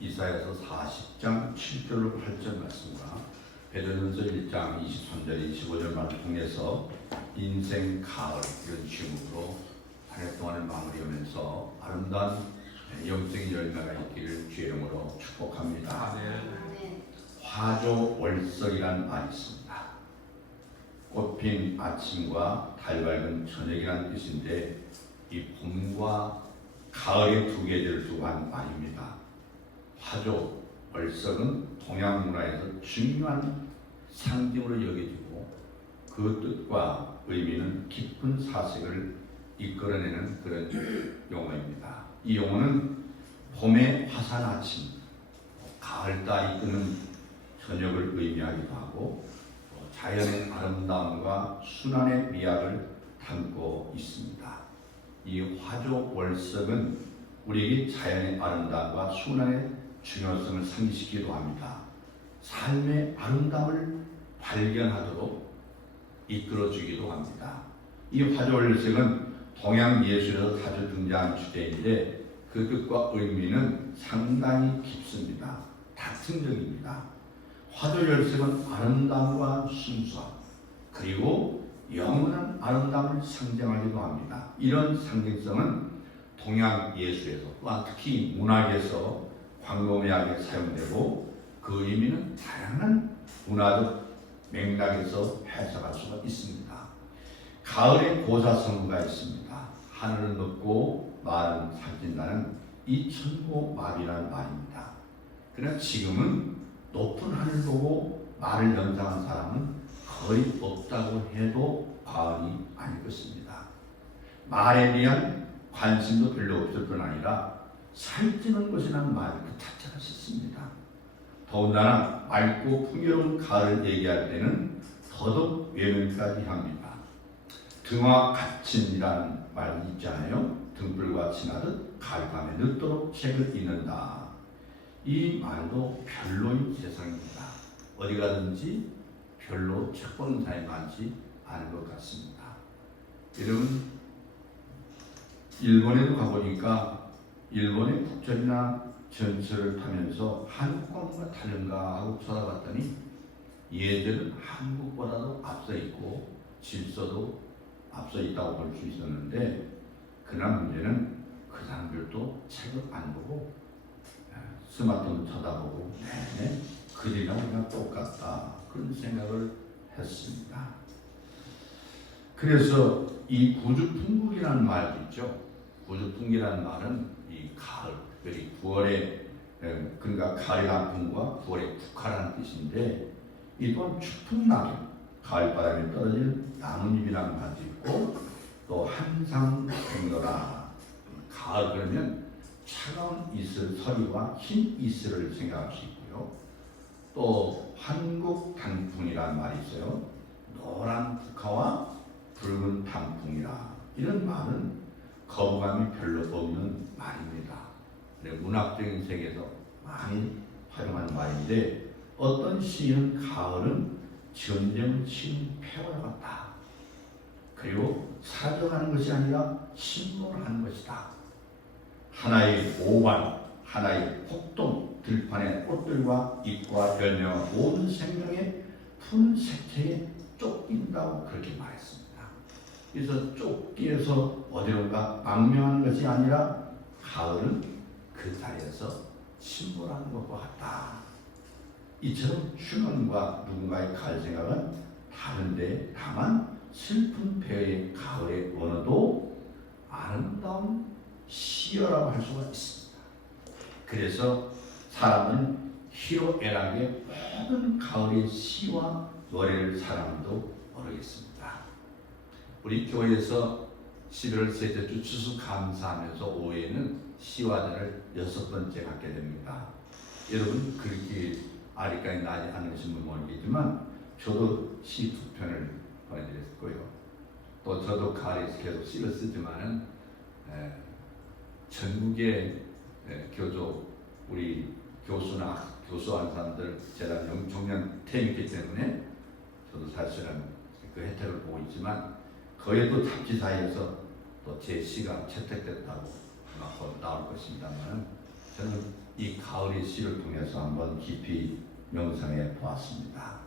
이사야서 40장 7절로 8절 말씀과 베드로전서 1장 23절 25절만을 통해서 인생 가을 이런 제목으로 한 해 동안을 마무리하면서 아름다운 영적인 열매가 있기를 주의 이름으로 축복합니다. 화조월석이라는 말이 있습니다. 꽃핀 아침과 달 밝은 저녁이라는 뜻인데 이 봄과 가을의 두 계절을 두고 한 말입니다. 화조, 월석은 동양 문화에서 중요한 상징으로 여겨지고 그 뜻과 의미는 깊은 사색을 이끌어내는 그런 용어입니다. 이 용어는 봄의 화산 아침, 가을따 이끄는 저녁을 의미하기도 하고 자연의 아름다움과 순환의 미학을 담고 있습니다. 이 화조 월석은 우리에게 자연의 아름다움과 순환의 중요성을 상기시키기도 합니다. 삶의 아름다움을 발견하도록 이끌어주기도 합니다. 이 화조 월석은 동양 예술에서 자주 등장하는 주제인데 그 뜻과 의미는 상당히 깊습니다. 다층적입니다. 화조 월석은 아름다움과 순수함 그리고 영원한 아름다움을 상징하기도 합니다. 이런 상징성은 동양 예술에서 또한 특히 문학에서 광범위하게 사용되고 그 의미는 다양한 문화적 맥락에서 해석할 수가 있습니다. 가을에 고사성어가 있습니다. 하늘은 높고 말은 살찐다는 이천고마비라는 말입니다. 그러나 지금은 높은 하늘 보고 말을 연상한 사람은 거의 없다고 해도 과언이 아닐 것입니다. 말에 대한 관심도 별로 없을 뿐 아니라 살찌는 것이라는 말 그 자체가 싫습니다. 더군다나 맑고 풍요로운 가을을 얘기할 때는 더더욱 외면까지 합니다. 등화 갇힌이라는 말이 있잖아요. 등불과 친하듯 가을밤에 늦도록 책을 읽는다. 이 말도 별로인 세상입니다. 어디 가든지 별로 책 보는 사람이 많지 않은 것 같습니다. 여러분 일본에도 가보니까 일본의 국철이나 전철을 타면서 한국과 다른가 하고 쳐다봤더니 예절은 한국보다도 앞서 있고 질서도 앞서 있다고 볼 수 있었는데 그러나 문제는 그 사람들도 책을 안 보고 스마트폰 쳐다보고 그들이랑 우리가 똑같다 그런 생각을 했습니다. 그래서 이 구주풍국이라는 말도 있죠. 구주풍국이라는 말은 이 가을, 특별히 9월에 그러니까 가을의 풍과 9월의 국화라는 뜻인데 이 또한 추풍낙엽, 가을바람에 떨어질 나뭇잎이라는 말도 있고 또 한상백로라 가을 그러면 차가운 이슬 서리와 흰 이슬을 생각할 수 있고요. 또 한국단풍이라는 말이 있어요. 노란 국화와 붉은 단풍이라 이런 말은 거부감이 별로 없는 말입니다. 문학적인 세계에서 많이 활용하는 말인데 어떤 시인은 가을은 전쟁을 치는 폐허 같다. 그리고 사정하는 것이 아니라 신문하는 것이다. 하나의 오반, 하나의 폭동, 들판의 꽃들과 잎과 열매와 모든 생명의 푸른 색채에 쫓긴다고 그렇게 말했습니다. 그래서 쫓기에서 어디론가 망명하는 것이 아니라 가을은 그 자리에서 침몰하는 것과 같다. 이처럼 휴먼과 누군가의 가을 생각은 다른데 다만 슬픈 배의 가을의 언어도 아름다운 시어라고 할 수가 있습니다. 그래서 사람은 희로애락의 모든 가을의 시와 노래를 사랑도 모르겠습니다. 우리 교회에서 11월 셋째 주 추수감사하면서 오후에는 시화전을 6번째 갖게 됩니다. 여러분 그렇게 아직까지 나지 않으신 분 모르겠지만 저도 시 2편을 보내드렸고요. 또 저도 가을에 계속 시를 쓰지만은 전국의 교조 우리 교수나 교수한 사람들 제가 정년 퇴임했기 때문에 저도 사실은 그 혜택을 보고 있지만 거기에 또 잡지사에서 또 제 시가 채택됐다고 나올 것입니다만 저는 이 가을의 시를 통해서 한번 깊이 명상해 보았습니다.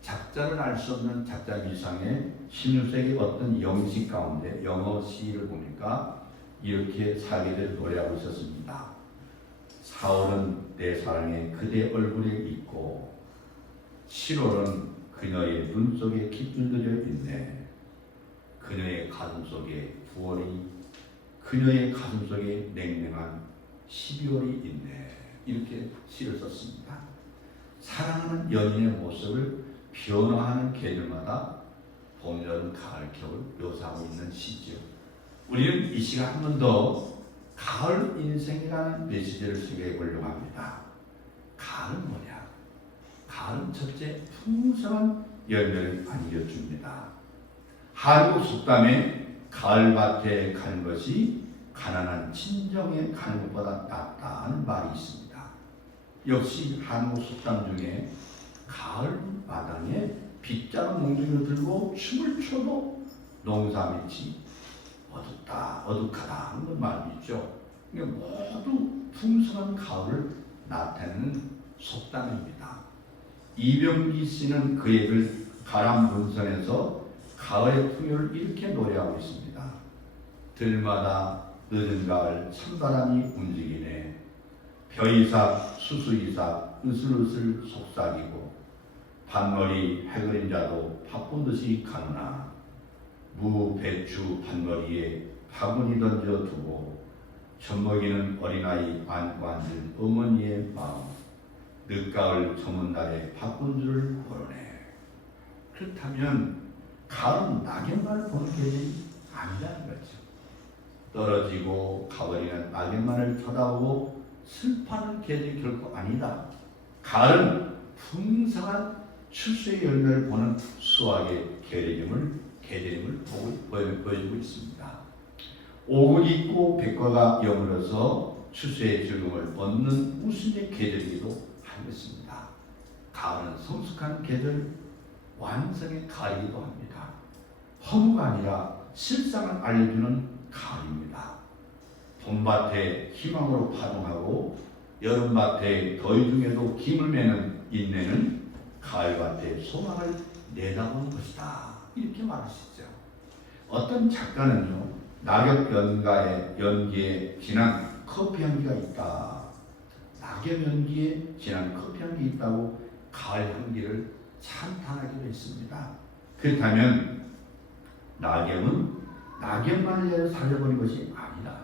작자를 알 수 없는 작자 미상의 16세기 어떤 영시 가운데 영어 시를 보니까 이렇게 사계절 노래하고 있었습니다. 4월은 내 사랑에 그대 얼굴에 있고 7월은 그녀의 눈 속에 깃들여 있네. 그녀의 가슴 속에 9월이 그녀의 가슴 속에 냉랭한 12월이 있네. 이렇게 시를 썼습니다. 사랑하는 연인의 모습을 변화하는 계절마다 봄, 여름, 가을, 겨울 묘사하고 있는 시죠. 우리는 이 시간 한 번 더 가을 인생이라는 메시지를 소개해 보려고 합니다. 가을은 뭐냐? 가을은 첫째 풍성한 열매를 안겨줍니다. 한국 속담에 가을밭에 가는 것이 가난한 친정에 가는 것보다 낫다는 말이 있습니다. 역시 한국 속담 중에 가을 마당에 빗자루 몽둥이를 들고 춤을 춰도 농사밑이 어둡다, 어둑하다 하는 말이 있죠. 모두 풍성한 가을을 나타내는 속담입니다. 이병기 씨는 그의 글 가람분선에서 가을의 풍요를 이렇게 노래하고 있습니다. 들마다 늦은 가을 찬바람이 움직이네. 벼이삭 수수이삭 으슬으슬 속삭이고 밭머리 해그림자도 바쁜 듯이 가느나 무 배추 밭머리에 바구니 던져두고 젖먹이는 어린아이 안고 앉은 어머니의 마음 늦가을 저문 날에 바쁜 줄을 모르네. 그렇다면 가을은 낙엽만을 보는 계절이 아니라는 거죠. 떨어지고 가버리는 낙엽만을 쳐다보고 슬퍼하는 계절이 결코 아니다. 가을은 풍성한 출세의 열매를 보는 수확의 계절임을 보여주고 있습니다. 옥을 입고 백과가 여물어서 출세의 즐거움을 얻는 웃음의 계절이기도 하겠습니다. 가을은 성숙한 계절, 완성의 가을이기도 합니다. 허무가 아니라 실상을 알려주는 가을입니다. 봄밭에 희망으로 파동하고 여름밭에 더위 중에도 김을 매는 인내는 가을밭에 소망을 내다보는 것이다. 이렇게 말하시죠. 어떤 작가는요, 낙엽 연기에 진한 커피 향기가 있다. 낙엽 연기에 진한 커피 향기 있다고 가을 향기를 찬탄하기도 했습니다. 그렇다면 낙엽은 낙엽만을 내어 살려버린 것이 아니다.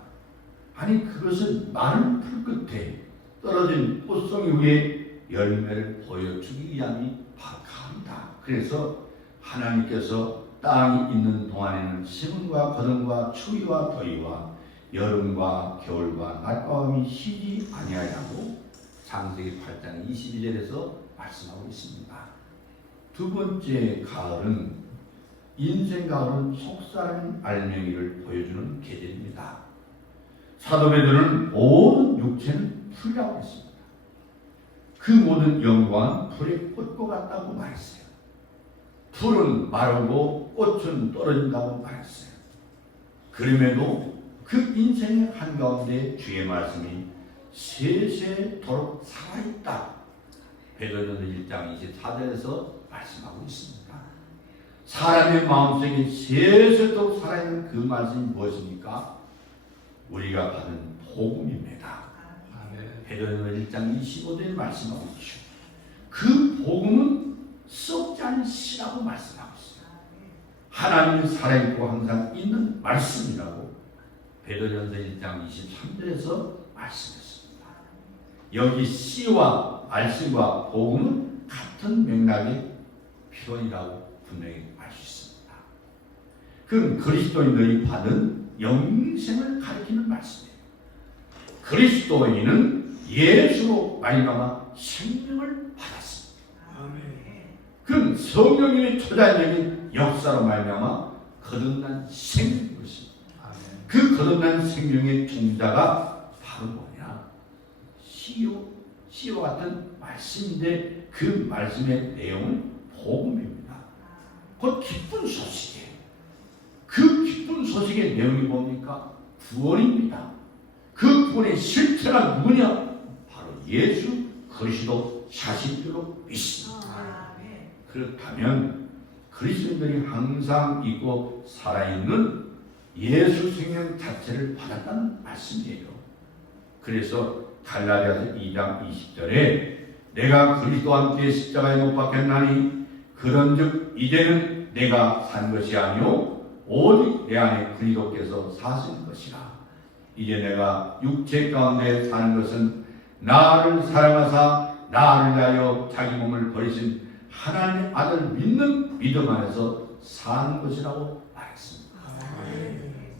아니 그것은 마른 풀 끝에 떨어진 꽃송이 위에 열매를 보여주기 위함이 바로 가을이다. 그래서 하나님께서 땅이 있는 동안에는 시문과 거름과 추위와 더위와 여름과 겨울과 낮과 밤이 쉬지 아니하냐고 창세기 8장 22절에서 말씀하고 있습니다. 두 번째 가을은 인생 가을은 속사람 알맹이를 보여주는 계절입니다. 사도 베드로는 온 육체는 풀이라고 했습니다. 그 모든 영광은 풀의 꽃과 같다고 말했어요. 풀은 마르고 꽃은 떨어진다고 말했어요. 그럼에도 그 인생의 한가운데 주의 말씀이 세세토록 살아있다. 베드로전서 1장 24절에서 말씀하고 있습니다. 사람의 마음속에 세세토록 살아있는 그 말씀이 무엇입니까? 우리가 받은 복음입니다. 베드로전서 1장 25절에 말씀하고 있죠. 그 복음은 썩지 않은 씨라고 말씀하고 있어요. 하나님이 살아있고 항상 있는 말씀이라고 베드로전서 1장 23절에서 말씀했습니다. 여기 씨와 말씀과 복음은 같은 맥락의 표현이라고 분명히 알 수 있습니다. 그건 그리스도인들이 받은 영생을 가리키는 말씀이에요. 그리스도인은 예수로 말미암아 생명을 받았습니다. 그건 성령님의 초자연적인 역사로 말미암아 거듭난 생명인 것입니다. 그 거듭난 생명의 종자가 바로 뭐냐? 시와 같은 말씀인데 그 말씀의 내용은 복음입니다. 곧 기쁜 소식이에요. 그 기쁜 소식의 내용이 뭡니까? 구원입니다. 그 구원의 실체가 누구냐? 예수 그리스도 자신으로 믿습니다. 그렇다면 그리스도인들이 항상 있고 살아있는 예수 생명 자체를 받았다는 말씀이에요. 그래서 갈라디아서 2장 20절에 내가 그리스도와 함께 십자가에 못 박혔나니 그런즉 이제는 내가 산 것이 아니요 오직 내 안에 그리스도께서 사신 것이라. 이제 내가 육체 가운데 사는 것은 나를 사랑하사 나를 위하여 자기 몸을 버리신 하나님의 아들 믿는 믿음 안에서 사는 것이라고 말했습니다.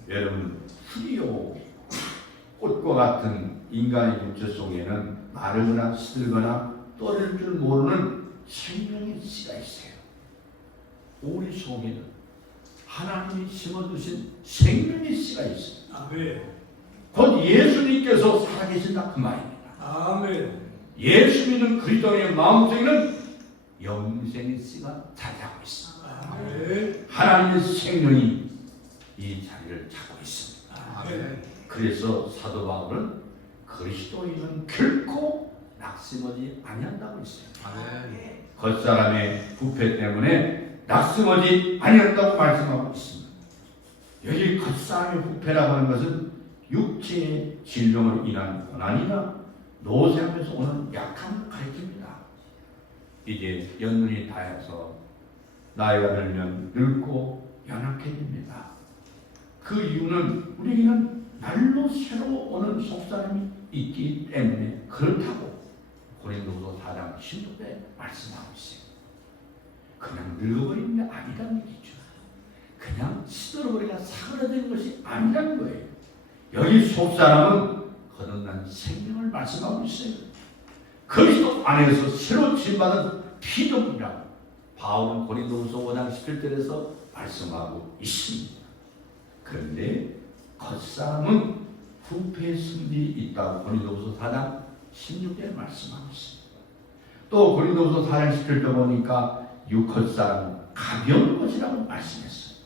여러분, 풀이요 꽃과 같은 인간의 육체 속에는 마르거나 시들거나 떨어질 줄 모르는 생명의 씨가 있어요. 우리 속에는 하나님이 심어두신 생명의 씨가 있습니다. 곧 예수님께서 살아계신다 그 말입니다. 아멘. 예수 믿는 그리스도의 마음속에는 영생의 씨가 자리하고 있습니다. 아멘. 하나님의 생명이 이 자리를 찾고 있습니다. 아멘. 그래서 사도 바울은 그리스도인은 결코 낙심하지 아니한다고 했어요. 아멘. 겉사람의 부패 때문에 낙심하지 아니한다고 말씀하고 있습니다. 여기 겉사람의 부패라고 하는 것은 육체의 질병으로 인한 고난이나 노쇠하면서 오는 약함을 가리킵니다. 이제 연륜이 닿아서 나이가 들면 늙고 연약해집니다. 그 이유는 우리에게는 날로 새로 오는 속사람이 있기 때문에 그렇다고 고린도후서 4장 16절에 말씀하고 있어요. 그냥 늙어버리는 게 아니라는 얘기죠. 그냥 시들어버리가 사그라드는 것이 아니라는 거예요. 여기 속사람은 거듭난 생명을 말씀하고 있어요. 그리스도 안에서 새로 지음받은 피조물이라고 바울은 고린도후서 5장 17절에서 말씀하고 있습니다. 그런데 겉사람은 부패의 성질이 있다고 고린도후서 4장 16절에 말씀하고 있습니다. 또 고린도후서 4장 17절 보니까 겉사람은 가벼운 것이라고 말씀했어요.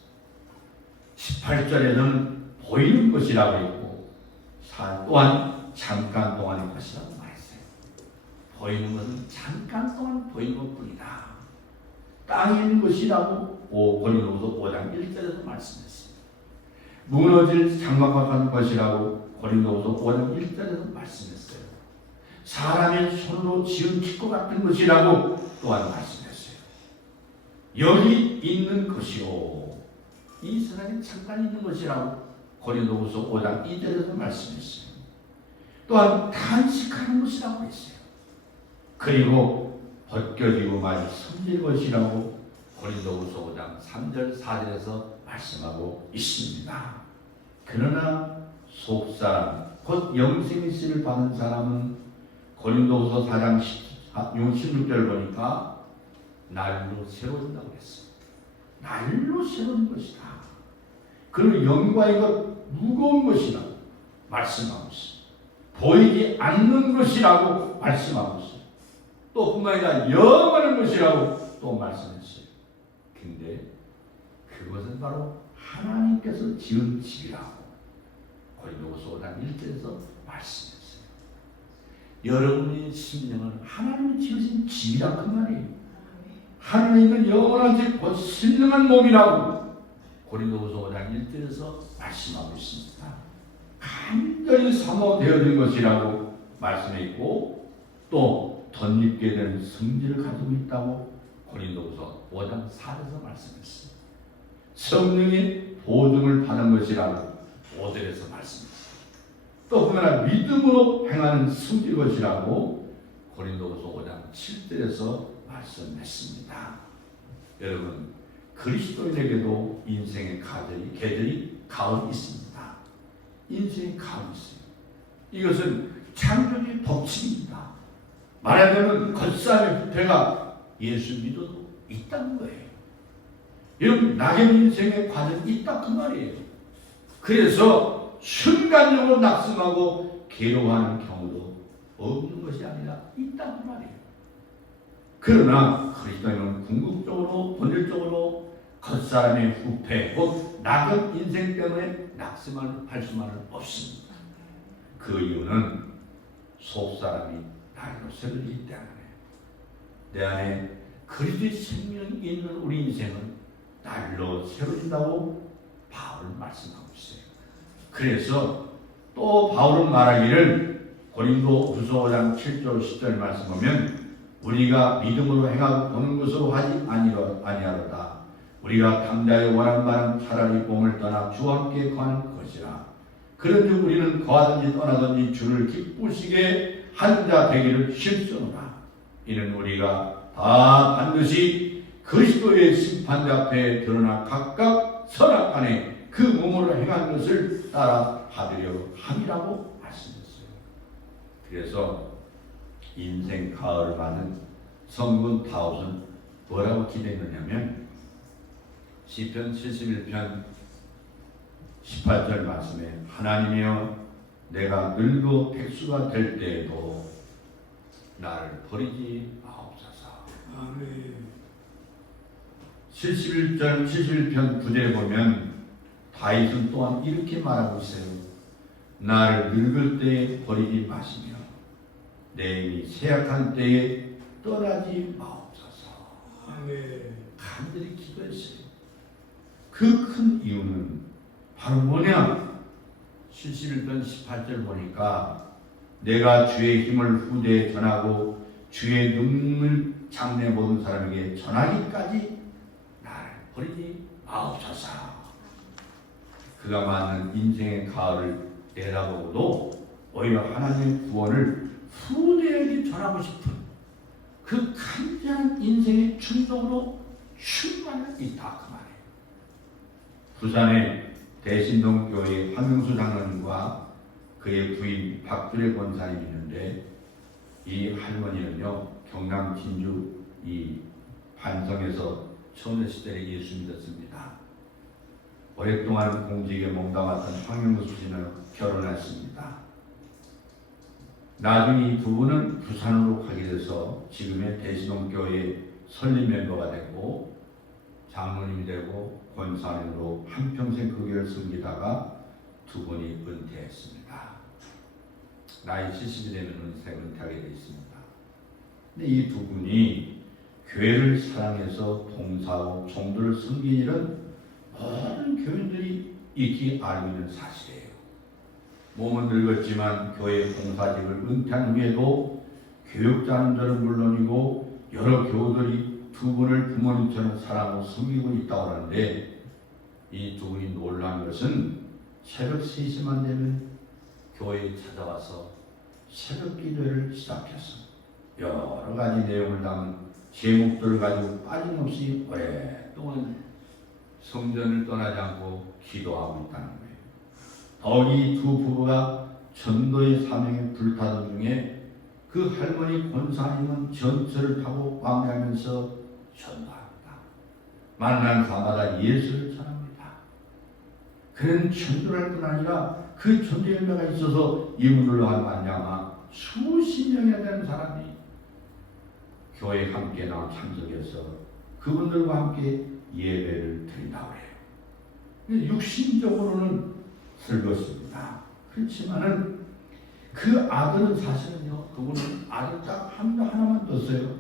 18절에는 보이는 것이라고 했고 또한 잠깐 동안의 것이라고 말했어요. 보이는 것은 잠깐 동안 보이는 것뿐이다. 땅에 있는 것이라고 고린도후서 5장 1절에서 말씀했어요. 무너질 장막과 같은 것이라고 고린도후서 5장 1절에서 말씀했어요. 사람의 손으로 지은 kit과 같은 것이라고 또한 말씀했어요. 여기 있는 것이요 이 세상에 잠깐 있는 것이라고 고린도후서 5장 2절에서 말씀했어요. 또한 탄식하는 것이라고 했어요. 그리고 벗겨지고 말 섬질 것이라고 고린도후서 5장 3절 4절에서 말씀하고 있습니다. 그러나 속사람 곧 영생의 씨를 받은 사람은 고린도후서 4장 16절 보니까 날로 새로워진다고 했어요. 날로 새로운 것이다. 그리고 영광이 것 무거운 것이라고 말씀하고 있어요. 보이지 않는 것이라고 말씀하고 있어요. 또 뿐만 아니라 영원한 것이라고 또 말씀했어요. 근데 그것은 바로 하나님께서 지은 집이라고 고린도후서 5장 1절에서 말씀했어요. 여러분의 심령은 하나님이 지으신 집이라 그 말이에요. 하늘에 있는 영원한 집, 곧 신령한 몸이라고 고린도후서 5장 1절에서 말씀하고 있습니다. 간절히 사모되어진 것이라고 말씀했고 또 덧입게 되는 성질을 가지고 있다고 고린도후서 5장 4절에서 말씀했습니다. 성령의 보증을 받은 것이라고 5절에서 말씀했습니다. 또 그러나 믿음으로 행하는 성질 것이라고 고린도후서 5장 7절에서 말씀했습니다. 여러분 그리스도인에게도 인생의 계절이 가을이 있습니다. 인생의 가을이 있어요. 이것은 창조주의 법칙입니다. 말하자면 겉사람의 부패가 예수 믿어도 있다는 거예요. 여러분 낙연 인생의 과정이 있다 그 말이에요. 그래서 순간적으로 낙심하고 괴로워하는 경우도 없는 것이 아니라 있다 그 말이에요. 그러나 그리스도인은 궁극적으로 본질적으로 겉사람의 부패 곧 낙연 인생 때문에 낙심할 수만은 없습니다. 그 이유는 속사람이 날로 새로지기 때문에 내 안에 그리스도의 생명이 있는 우리 인생은 날로 새로진다고 바울은 말씀하고 있어요. 그래서 또 바울은 말하기를 고린도후서 5장 7절 10절 말씀 보면 우리가 믿음으로 행하고 보는 것으로 하지 아니하로다. 우리가 당자의 원한 바는 차라리 몸을 떠나 주와 함께 거하는 것이라. 그런즉 우리는 거하든지 떠나든지 주를 기쁘시게 한 자 되기를 힘쓰노라. 이는 우리가 다 반드시 그리스도의 심판대 앞에 드러나 각각 선악간에 그 몸으로 행한 것을 따라 받으려 함이라고 말씀했어요. 그래서 인생 가을을 맞는 성군 다윗은 뭐라고 기도했느냐면 시편 71편 18절 말씀에 하나님이여 내가 늙어 백수가 될 때에도 나를 버리지 마옵소서. 아멘. 71편 9절에 보면 다윗은 또한 이렇게 말하고 있어요. 나를 늙을 때에 버리지 마시며 내 힘이 쇠약한 때에 떠나지 마옵소서. 아멘. 간절히 기도했어요. 그 큰 이유는 바로 뭐냐? 71편 18절 보니까 내가 주의 힘을 후대에 전하고 주의 능을 장래 모든 사람에게 전하기까지 나를 버리지 마옵소서. 그가 맞는 인생의 가을을 내다보고도 오히려 하나님의 구원을 후대에게 전하고 싶은 그 간절한 인생의 충동으로 충만해 있다 그 말이에요. 부산의 대신동교회 황명수 장로님과 그의 부인 박두래 권사님이 있는데 이 할머니는요 경남 진주 이 반성에서 처녀 시절에 예수 믿었습니다. 오랫동안 공직에 몸담았던 황명수 씨는 결혼했습니다. 나중에 이 두 분은 부산으로 가게 돼서 지금의 대신동교회 설립 멤버가 되고 장로님이 되고 권사님으로 한평생 그 교회를 섬기다가 두 분이 은퇴했습니다. 나이 70이 되면 은퇴하게 되어 있습니다. 근데 이 두 분이 교회를 사랑해서 봉사하고 종들을 섬긴 일은 모든 교인들이 익히 알고 있는 사실이에요. 몸은 늙었지만 교회 봉사직을 은퇴한 후에도 교육자는 저는 물론이고 여러 교우들이 두 분을 부모님처럼 사랑하고 섬기고 있다고 하는데 이 두 분이 놀란 것은 새벽 3시만 되면 교회에 찾아와서 새벽 기도를 시작해서 여러 가지 내용을 담은 제목들을 가지고 빠짐없이 오랫동안 성전을 떠나지 않고 기도하고 있다는 거예요. 더욱이 두 부부가 전도의 사명에 불타던 중에 그 할머니 권사님은 전철을 타고 왕래하면서 전도합니다. 만난 사마다 예수를 전합니다. 그런 전도를 할 뿐 아니라 그 전도 열매가 있어서 이분들로 말미암아 수십 명이나 되는 사람이 교회에 함께 나와 참석해서 그분들과 함께 예배를 드린다고 해요. 육신적으로는 슬펐습니다. 그렇지만은 그 아들은 사실은요, 그분은 아들 딱 하나만 떴어요.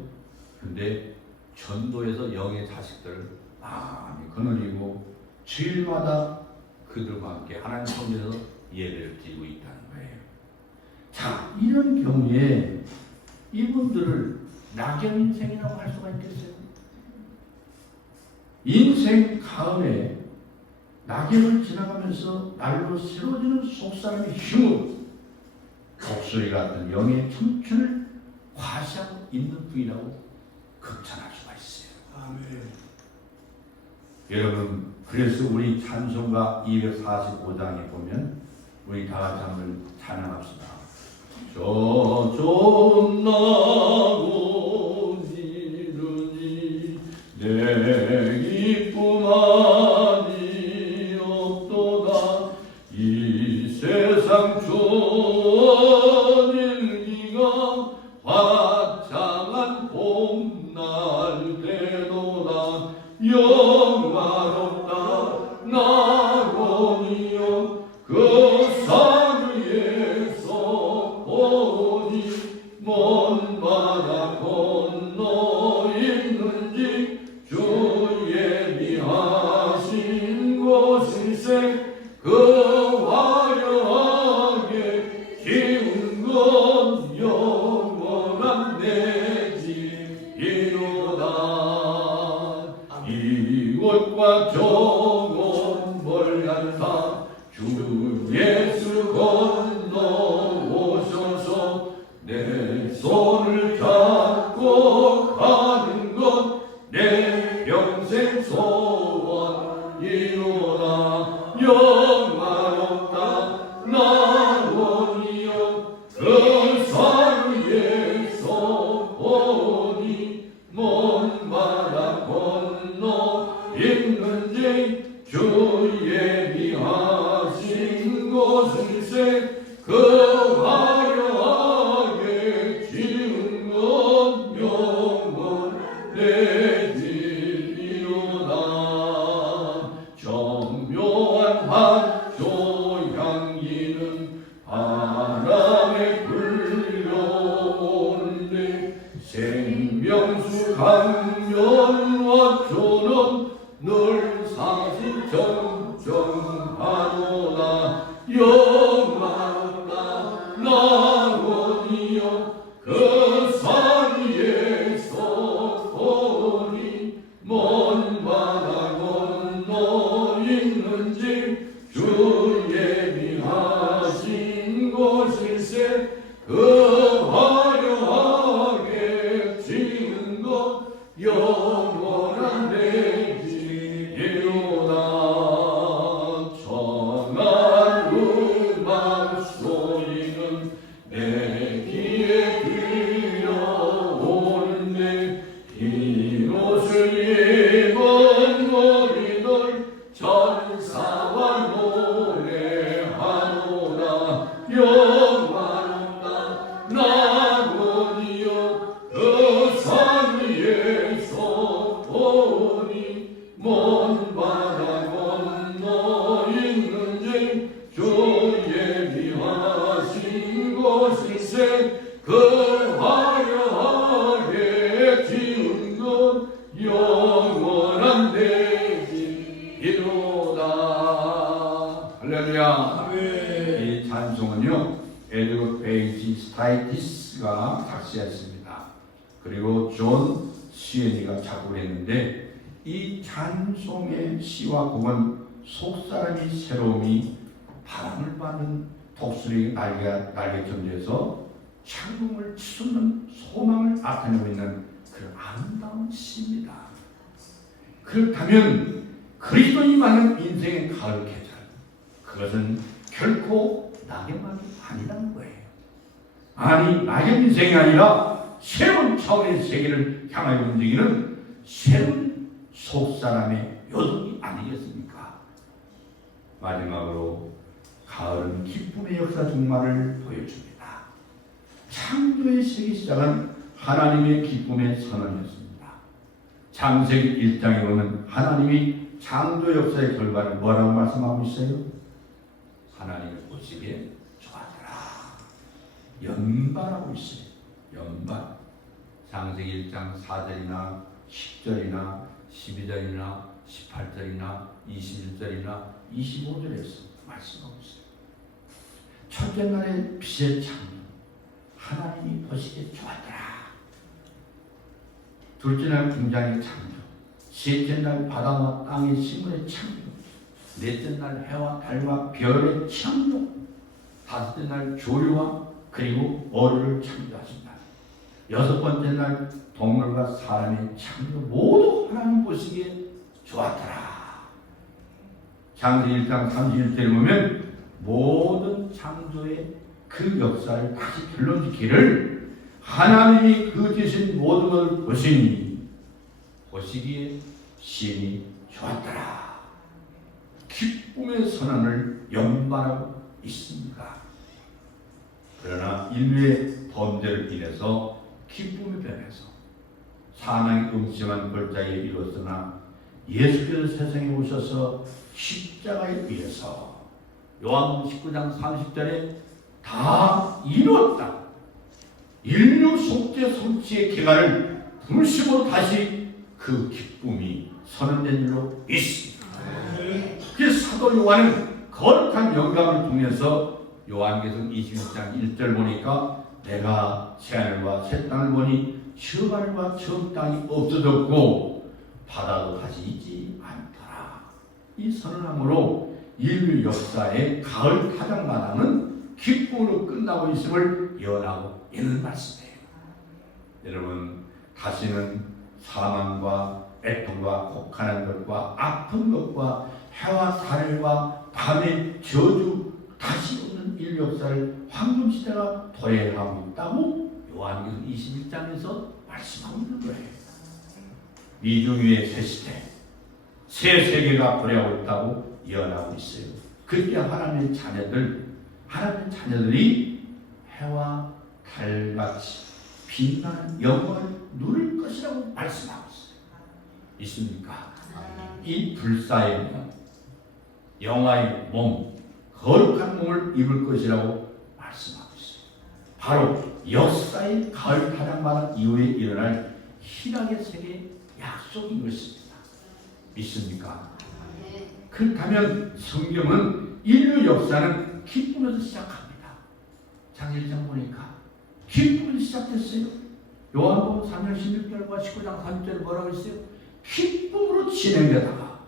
근데 전도에서 영의 자식들 많이 거느리고 주일마다 그들과 함께 하나님 성전에서 예배를 드리고 있다는 거예요. 자, 이런 경우에 이분들을 낙엽 인생이라고 할 수가 있겠어요? 인생 가을에 낙엽을 지나가면서 날로 새로지는 속사람의 힘으로 독수리 같은 영의 청춘을 과시하고 있는 분이라고 극찬할 수가 있어요. 아멘. 여러분, 그래서 우리 찬송가 245장에 보면 우리 다 같이 한번 찬양합시다. 저 좋은 나고 이르니 내 기쁨하니 없도다. 이 세상 주어질기가 화창한 봄날 되도다. 영화롭다 나고니여 그 산 위에서 보니 영원한 내 집이로다. 이곳과 저곳 멀간다. 주 예수 건너오셔서 내 손을 잡고 가는 것 내 평생 소원이로다. 영화롭다 나원이여 그 산 위에서 보니 먼 바다 건너 있는지 주 예비하신 곳일세 그 화려하게 지은 것 영원 내 집이로다. 정묘한 한조 향기는 바람에 불려오는데 생명수 강변과 조는 늘 사시정정하노라. 영원하다 나원이여 그 산 위에서 보니 먼 바다 건너 있는지 주 예비하신 곳일세 그 화려하게 지은 것 영원한 내 집이로다. 청한 음악 소리는 내 귀에 들려오는데 흰 옷을 입은 우리들 전사와 노래하노라. 영원하다 나원이여 그 산 위에서 보니 먼 바다 건너 있는지 주 예비하신 곳일세 그 화려하게 지은 것 영원한 내 집이로다. 할렐루야. 아멘. 이 찬송은요 에드워 베이지 스타이티스가 작시했습니다. 그리고 존 시엔이가 작곡을 했는데 이 찬송의 시와 곡은 속사람이 새로움이 바람을 받는 독수리 날개 점지에서 창궁을 치솟는 소망을 나타내고 있는 그 아름다운 시입니다. 그렇다면 그리스도인이 많은 인생의 가을 계절, 그것은 결코 낙엽만이 아니라는 거예요. 아니, 낙엽 인생이 아니라 새로운 차원의 세계를 향하여 움직이는 새로운 속사람의 요동이 아니겠습니까? 마지막으로 가을은 기쁨의 역사 종말을 보여줍니다. 창조의 세계 시작은 하나님의 기쁨의 선언이었습니다. 창세기 1장에 보면 하나님이 창조 역사의 결과를 뭐라고 말씀하고 있어요? 하나님을 보시기에 좋아하더라. 연발하고 있어요. 연발. 창세기 1장 4절이나 10절이나 12절이나 18절이나 21절이나 25절에서 말씀하고 있어요. 첫째 날의 빛의 창조, 하나님이 보시기에 좋았더라. 둘째 날 풍장의 창조, 셋째 날 바다와 땅의 식물의 창조, 넷째 날 해와 달과 별의 창조, 다섯째 날 조류와 그리고 어류를 창조하신다. 여섯 번째 날 동물과 사람의 창조 모두 하나님 보시기에 좋았더라. 창세기 1장 31절에 보면 모든 창조의 그 역사를 다시 결론짓기를 하나님이 그 지으신 모든 것을 보시니 보시기에 시인이 좋았더라. 기쁨의 선언을 연발하고 있습니다. 그러나 인류의 범죄를 인해서 기쁨이 변해서 사망의 음침한 골짜기에 이르렀으나 예수께서 세상에 오셔서 십자가에 의해서 요한복음 19장 30절에 다 이루었다. 인류 속죄 성취의 기간을 불심으로 다시 그 기쁨이 선언된 일로 있습니다. 그래서 사도 요한은 거룩한 영감을 통해서 요한계시록 26장 1절 보니까 내가 새하늘과 새 땅을 보니 처하늘과 처 땅이 없어졌고 바다도 다시 있지 않더라. 이 선언함으로 인류 역사의 가을 타작마당은 기쁨으로 끝나고 있음을 예언하고 있는 말씀이에요. 여러분, 다시는 사망과 애통과 곡한한 것과 아픈 것과 해와 달과 밤의 저주 다시 없는 인류 역사를 황금시대가 도래하고 있다고 요한계시록 21장에서 말씀하고 있는 거예요. 미중위의 새 시대, 새 세계가 도래하고 있다고 예언하고 있어요. 그때 하나님의 자녀들이 해와 달같이 빛나는 영광을 누릴 것이라고 말씀하고 있어요. 있습니까? 이 불사의 영화의 몸, 거룩한 몸을 입을 것이라고 말씀하고 있어요. 바로 역사의 가을 타작마당 이후에 일어날 희락의 세계의 약속인 것입니다. 믿습니까? 그렇다면 성경은 인류 역사는 기쁨에서 시작합니다. 장례장 보니까 기쁨에서 시작됐어요. 요한복음 3장 16절과 19장 3절에 뭐라고 했어요? 기쁨으로 진행되다가,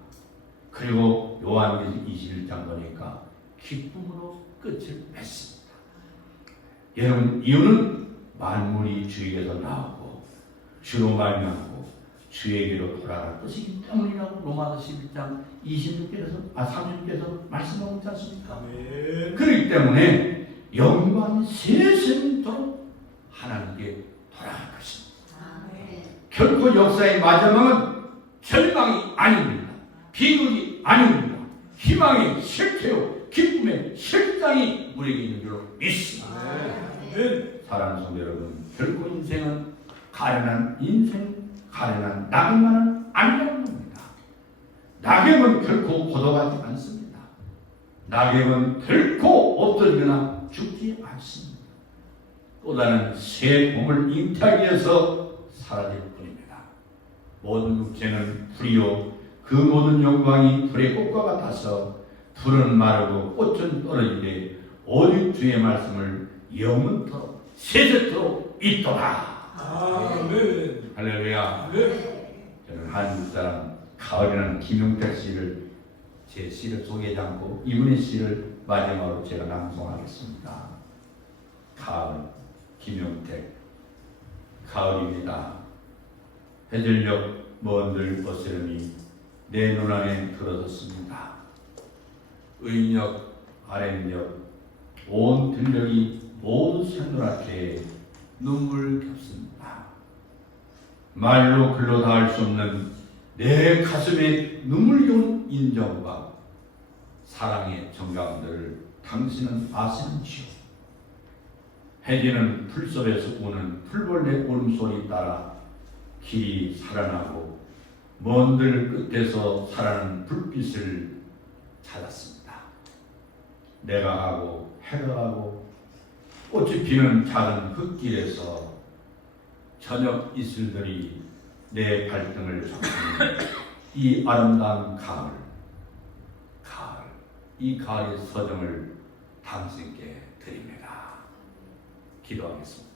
그리고 요한계시록 21장 보니까 기쁨으로 끝을 맺습니다. 여러분, 이유는 만물이 주에게서 나오고 주로 말미암고 주에게로 돌아갈 것이기 때문이라고 로마서 11장 36절에서 말씀하고 있지 않습니까? 그렇기 때문에 영광이 세세토록 하나님께 돌아갈 것입니다. 결코 역사의 마지막은 절망이 아닙니다. 비극이 아닙니다. 희망의 실체요 기쁨의 실장이 우리에게 있는 줄로 믿습니다. 사랑하는 성도 여러분, 결코 인생은 가련한 낙엽만은 아니라는 겁니다. 낙엽은 결코 고독하지 않습니다. 낙엽은 결코 없어지거나 죽지 않습니다. 또 다른 새 봄을 잉태하기 위해서 사라질 뿐입니다. 모든 육체는 불이요 그 모든 영광이 불의 꽃과 같아서 불은 마르고 꽃은 떨어지되 오직 주의 말씀을 영원토록 세세토록 있도다. 아멘. 할렐루야. 저는 한국 사람 가을이라는 김용택 씨를 제 시를 소개하지 않고 이분의 시를 마지막으로 제가 낭송하겠습니다. 가을, 김용택. 가을입니다. 해질녘 먼들 거스름이 내 눈안에 들어섰습니다. 의력, 아랫력, 온 들녘이 모두 샛노랗게 눈물 겹습니다. 말로 글로 닿을 수 없는 내 가슴에 눈물겨운 인정과 사랑의 정감들을 당신은 아시는지요. 해지는 풀 속에서 우는 풀벌레 울음소리 따라 길이 살아나고 먼들 끝에서 살아나는 불빛을 찾았습니다. 내가 가고 해가 가고 꽃이 피는 작은 흙길에서 저녁 이슬들이 내 발등을 적시는 이 아름다운 가을, 이 가을의 서정을 당신께 드립니다. 기도하겠습니다.